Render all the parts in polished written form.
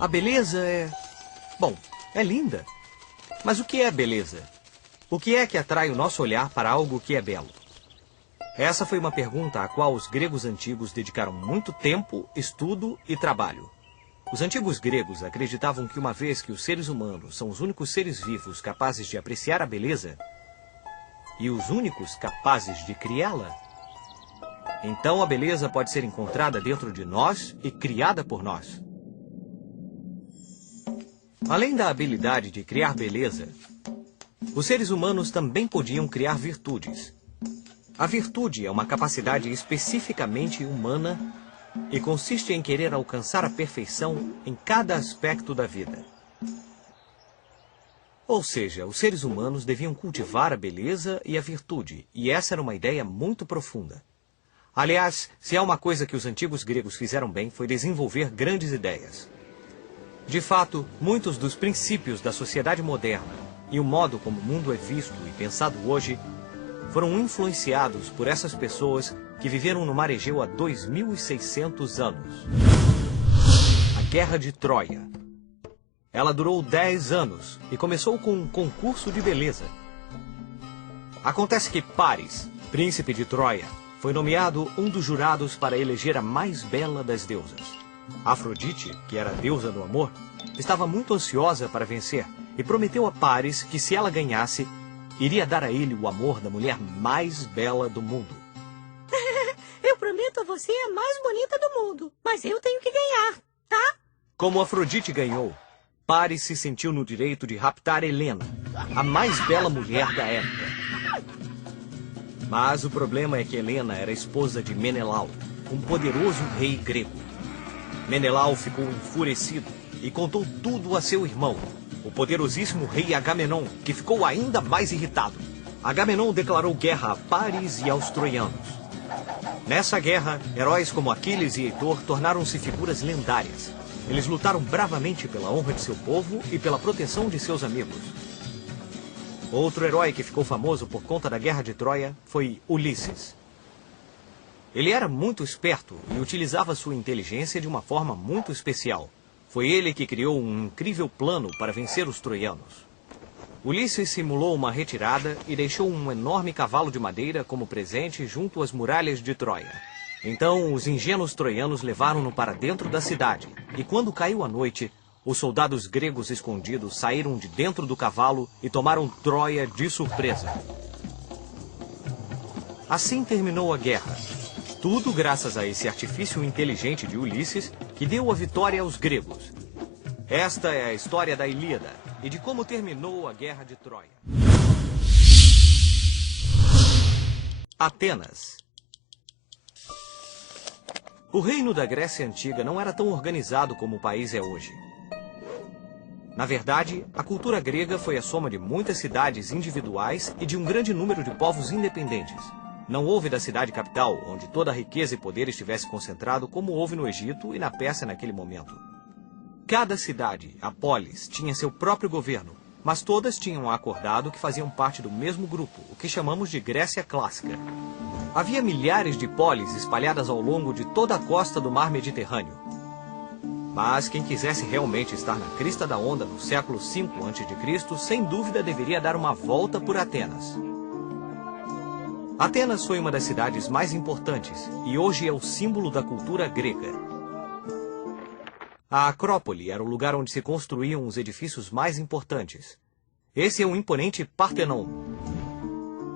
A beleza é... Bom, é linda. Mas o que é beleza? O que é que atrai o nosso olhar para algo que é belo? Essa foi uma pergunta à qual os gregos antigos dedicaram muito tempo, estudo e trabalho. Os antigos gregos acreditavam que uma vez que os seres humanos são os únicos seres vivos capazes de apreciar a beleza e os únicos capazes de criá-la, então a beleza pode ser encontrada dentro de nós e criada por nós. Além da habilidade de criar beleza, os seres humanos também podiam criar virtudes. A virtude é uma capacidade especificamente humana e consiste em querer alcançar a perfeição em cada aspecto da vida. Ou seja, os seres humanos deviam cultivar a beleza e a virtude, e essa era uma ideia muito profunda. Aliás, se há uma coisa que os antigos gregos fizeram bem, foi desenvolver grandes ideias. De fato, muitos dos princípios da sociedade moderna e o modo como o mundo é visto e pensado hoje foram influenciados por essas pessoas que viveram no mar Egeu há 2.600 anos. A Guerra de Troia. Ela durou 10 anos e começou com um concurso de beleza. Acontece que Paris, príncipe de Troia, foi nomeado um dos jurados para eleger a mais bela das deusas. Afrodite, que era a deusa do amor, estava muito ansiosa para vencer e prometeu a Paris que, se ela ganhasse, iria dar a ele o amor da mulher mais bela do mundo. Eu prometo a você a mais bonita do mundo, mas eu tenho que ganhar, tá? Como Afrodite ganhou, Paris se sentiu no direito de raptar Helena, a mais bela mulher da época. Mas o problema é que Helena era esposa de Menelau, um poderoso rei grego. Menelau ficou enfurecido e contou tudo a seu irmão, o poderosíssimo rei Agamenon, que ficou ainda mais irritado. Agamenon declarou guerra a Paris e aos troianos. Nessa guerra, heróis como Aquiles e Heitor tornaram-se figuras lendárias. Eles lutaram bravamente pela honra de seu povo e pela proteção de seus amigos. Outro herói que ficou famoso por conta da Guerra de Troia foi Ulisses. Ele era muito esperto e utilizava sua inteligência de uma forma muito especial. Foi ele que criou um incrível plano para vencer os troianos. Ulisses simulou uma retirada e deixou um enorme cavalo de madeira como presente junto às muralhas de Troia. Então, os ingênuos troianos levaram-no para dentro da cidade, e quando caiu a noite, os soldados gregos escondidos saíram de dentro do cavalo e tomaram Troia de surpresa. Assim terminou a guerra. Tudo graças a esse artifício inteligente de Ulisses, que deu a vitória aos gregos. Esta é a história da Ilíada e de como terminou a Guerra de Troia. Atenas. O reino da Grécia Antiga não era tão organizado como o país é hoje. Na verdade, a cultura grega foi a soma de muitas cidades individuais e de um grande número de povos independentes. Não houve da cidade capital, onde toda a riqueza e poder estivesse concentrado, como houve no Egito e na Pérsia naquele momento. Cada cidade, a polis, tinha seu próprio governo, mas todas tinham acordado que faziam parte do mesmo grupo, o que chamamos de Grécia Clássica. Havia milhares de polis espalhadas ao longo de toda a costa do mar Mediterrâneo. Mas quem quisesse realmente estar na crista da onda no século V a.C., sem dúvida deveria dar uma volta por Atenas. Atenas foi uma das cidades mais importantes e hoje é o símbolo da cultura grega. A Acrópole era o lugar onde se construíam os edifícios mais importantes. Esse é o imponente Partenon,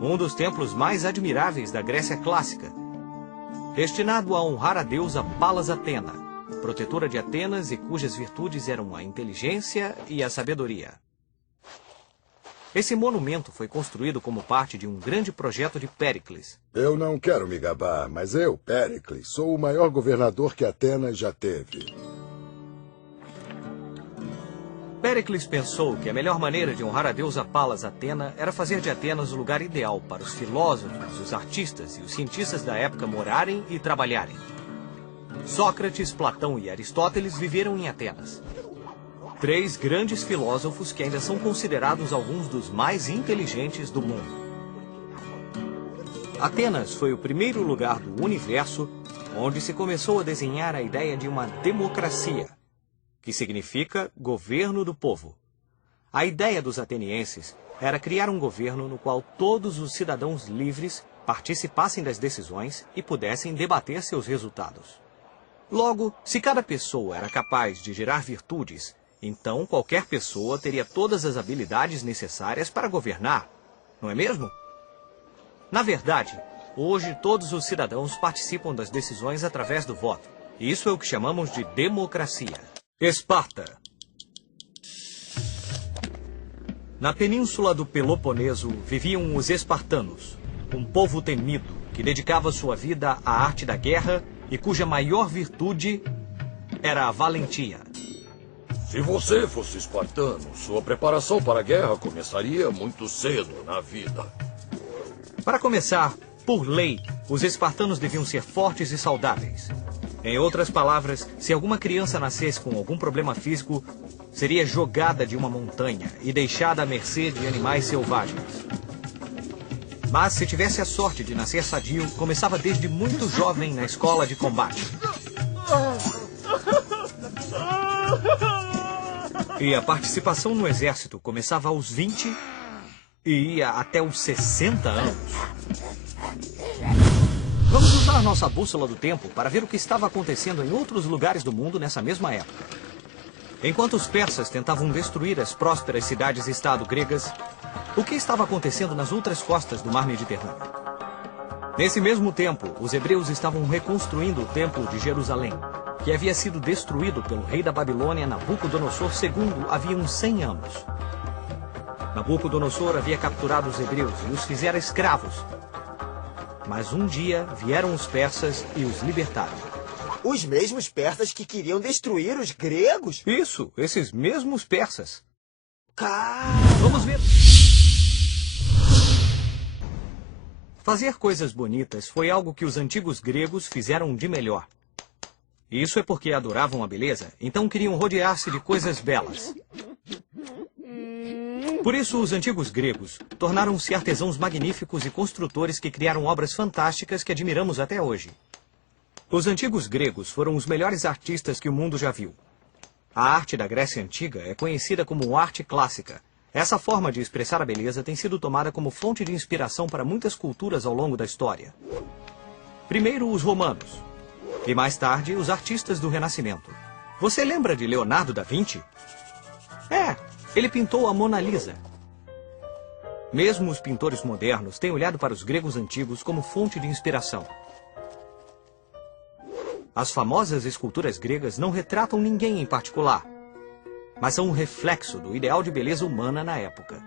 um dos templos mais admiráveis da Grécia Clássica, destinado a honrar a deusa Palas Atena, protetora de Atenas e cujas virtudes eram a inteligência e a sabedoria. Esse monumento foi construído como parte de um grande projeto de Péricles. Eu não quero me gabar, mas eu, Péricles, sou o maior governador que Atenas já teve. Péricles pensou que a melhor maneira de honrar a deusa Palas Atena era fazer de Atenas o lugar ideal para os filósofos, os artistas e os cientistas da época morarem e trabalharem. Sócrates, Platão e Aristóteles viveram em Atenas. 3 grandes filósofos que ainda são considerados alguns dos mais inteligentes do mundo. Atenas foi o primeiro lugar do universo onde se começou a desenhar a ideia de uma democracia. que significa governo do povo. A ideia dos atenienses era criar um governo no qual todos os cidadãos livres participassem das decisões e pudessem debater seus resultados. Logo, se cada pessoa era capaz de gerar virtudes, então qualquer pessoa teria todas as habilidades necessárias para governar, não é mesmo? Na verdade, hoje todos os cidadãos participam das decisões através do voto. Isso é o que chamamos de democracia. Esparta. Na península do Peloponeso viviam os espartanos, um povo temido que dedicava sua vida à arte da guerra e cuja maior virtude era a valentia. Se você fosse espartano, sua preparação para a guerra começaria muito cedo na vida. Para começar, por lei, os espartanos deviam ser fortes e saudáveis. Em outras palavras, se alguma criança nascesse com algum problema físico, seria jogada de uma montanha e deixada à mercê de animais selvagens. Mas se tivesse a sorte de nascer sadio, começava desde muito jovem na escola de combate. E a participação no exército começava aos 20 e ia até os 60 anos. Vamos usar nossa bússola do tempo para ver o que estava acontecendo em outros lugares do mundo nessa mesma época. Enquanto os persas tentavam destruir as prósperas cidades-estado gregas, o que estava acontecendo nas outras costas do mar Mediterrâneo? Nesse mesmo tempo, os hebreus estavam reconstruindo o templo de Jerusalém, que havia sido destruído pelo rei da Babilônia, Nabucodonosor II, havia uns 100 anos. Nabucodonosor havia capturado os hebreus e os fizera escravos. Mas um dia vieram os persas e os libertaram. Os mesmos persas que queriam destruir os gregos? Isso, esses mesmos persas. Cara! Vamos ver. Fazer coisas bonitas foi algo que os antigos gregos fizeram de melhor. Isso é porque adoravam a beleza, então queriam rodear-se de coisas belas. Por isso, os antigos gregos tornaram-se artesãos magníficos e construtores que criaram obras fantásticas que admiramos até hoje. Os antigos gregos foram os melhores artistas que o mundo já viu. A arte da Grécia Antiga é conhecida como arte clássica. Essa forma de expressar a beleza tem sido tomada como fonte de inspiração para muitas culturas ao longo da história. Primeiro, os romanos. E mais tarde, os artistas do Renascimento. Você lembra de Leonardo da Vinci? Ele pintou a Mona Lisa. Mesmo os pintores modernos têm olhado para os gregos antigos como fonte de inspiração. As famosas esculturas gregas não retratam ninguém em particular, mas são um reflexo do ideal de beleza humana na época.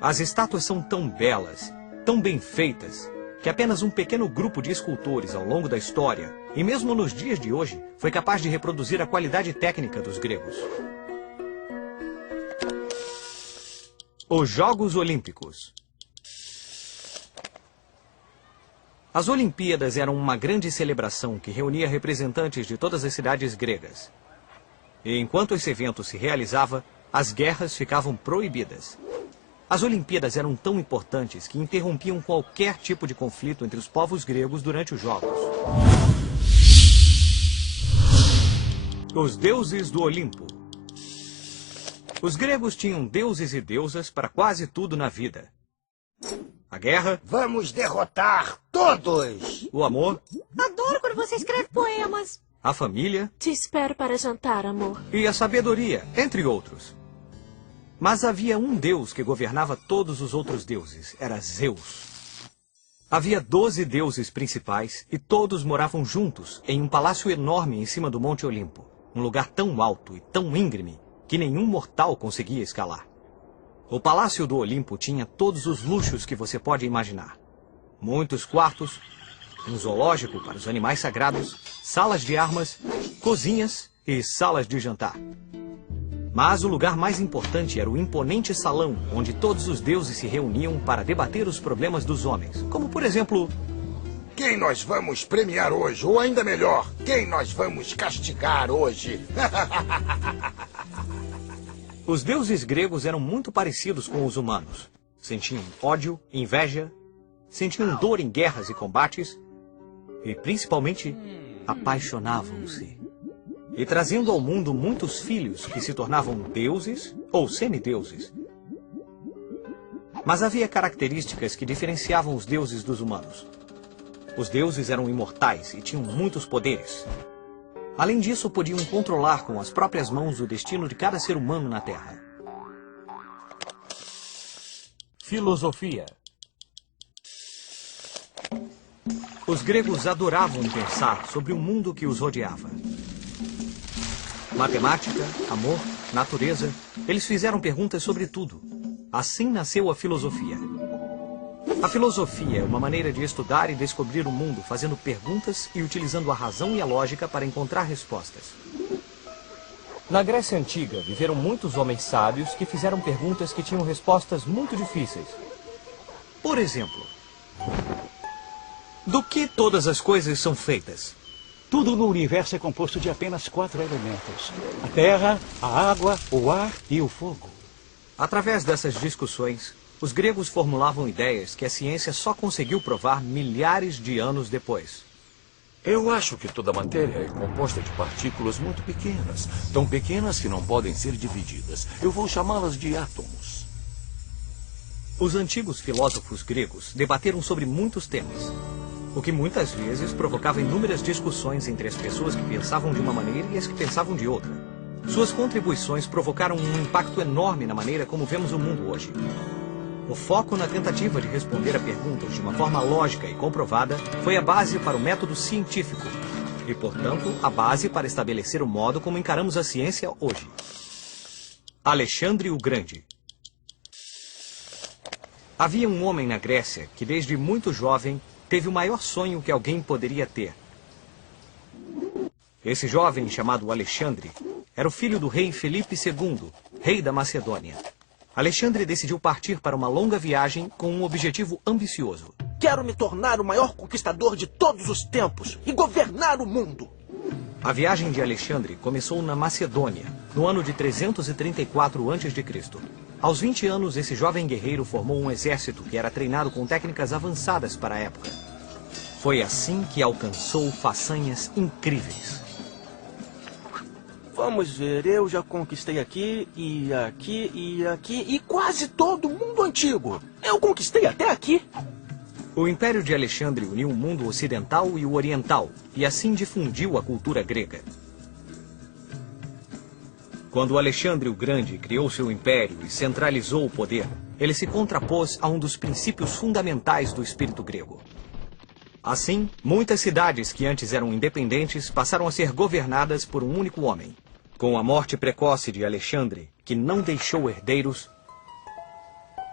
As estátuas são tão belas, tão bem feitas, que apenas um pequeno grupo de escultores ao longo da história, e mesmo nos dias de hoje, foi capaz de reproduzir a qualidade técnica dos gregos. Os Jogos Olímpicos. As Olimpíadas eram uma grande celebração que reunia representantes de todas as cidades gregas. E enquanto esse evento se realizava, as guerras ficavam proibidas. As Olimpíadas eram tão importantes que interrompiam qualquer tipo de conflito entre os povos gregos durante os Jogos. Os deuses do Olimpo. Os gregos tinham deuses e deusas para quase tudo na vida. A guerra. Vamos derrotar todos! O amor. Adoro quando você escreve poemas. A família. Te espero para jantar, amor. E a sabedoria, entre outros. Mas havia um deus que governava todos os outros deuses. Era Zeus. Havia 12 deuses principais e todos moravam juntos em um palácio enorme em cima do Monte Olimpo. Um lugar tão alto e tão íngreme que nenhum mortal conseguia escalar. O Palácio do Olimpo tinha todos os luxos que você pode imaginar. Muitos quartos, um zoológico para os animais sagrados, salas de armas, cozinhas e salas de jantar. Mas o lugar mais importante era o imponente salão, onde todos os deuses se reuniam para debater os problemas dos homens. Como, por exemplo... Quem nós vamos premiar hoje? Ou ainda melhor, quem nós vamos castigar hoje? Os deuses gregos eram muito parecidos com os humanos. Sentiam ódio, inveja, sentiam dor em guerras e combates e, principalmente, apaixonavam-se. e trazendo ao mundo muitos filhos que se tornavam deuses ou semideuses. Mas havia características que diferenciavam os deuses dos humanos. Os deuses eram imortais e tinham muitos poderes. Além disso, podiam controlar com as próprias mãos o destino de cada ser humano na Terra. Filosofia. Os gregos adoravam pensar sobre o mundo que os rodeava. Matemática, amor, natureza, eles fizeram perguntas sobre tudo. Assim nasceu a filosofia. A filosofia é uma maneira de estudar e descobrir o mundo, fazendo perguntas e utilizando a razão e a lógica para encontrar respostas. Na Grécia Antiga, viveram muitos homens sábios que fizeram perguntas que tinham respostas muito difíceis. Por exemplo, do que todas as coisas são feitas? Tudo no universo é composto de apenas 4 elementos: a terra, a água, o ar e o fogo. Através dessas discussões, os gregos formulavam ideias que a ciência só conseguiu provar milhares de anos depois. Eu acho que toda matéria é composta de partículas muito pequenas. Tão pequenas que não podem ser divididas. Eu vou chamá-las de átomos. Os antigos filósofos gregos debateram sobre muitos temas, o que muitas vezes provocava inúmeras discussões entre as pessoas que pensavam de uma maneira e as que pensavam de outra. Suas contribuições provocaram um impacto enorme na maneira como vemos o mundo hoje. O foco na tentativa de responder a perguntas de uma forma lógica e comprovada foi a base para o método científico e, portanto, a base para estabelecer o modo como encaramos a ciência hoje. Alexandre o Grande. Havia um homem na Grécia que, desde muito jovem, teve o maior sonho que alguém poderia ter. Esse jovem, chamado Alexandre, era o filho do rei Felipe II, rei da Macedônia. Alexandre decidiu partir para uma longa viagem com um objetivo ambicioso. Quero me tornar o maior conquistador de todos os tempos e governar o mundo. A viagem de Alexandre começou na Macedônia, no ano de 334 a.C. Aos 20 anos, esse jovem guerreiro formou um exército que era treinado com técnicas avançadas para a época. Foi assim que alcançou façanhas incríveis. Vamos ver, eu já conquistei aqui, e aqui, e aqui, e quase todo o mundo antigo. Eu conquistei até aqui. O Império de Alexandre uniu o mundo ocidental e o oriental, e assim difundiu a cultura grega. Quando Alexandre o Grande criou seu império e centralizou o poder, ele se contrapôs a um dos princípios fundamentais do espírito grego. Assim, muitas cidades que antes eram independentes passaram a ser governadas por um único homem. Com a morte precoce de Alexandre, que não deixou herdeiros,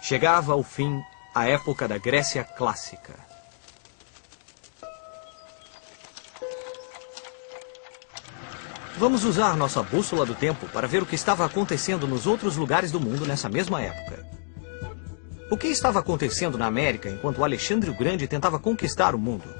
chegava ao fim a época da Grécia Clássica. Vamos usar nossa bússola do tempo para ver o que estava acontecendo nos outros lugares do mundo nessa mesma época. O que estava acontecendo na América enquanto Alexandre o Grande tentava conquistar o mundo?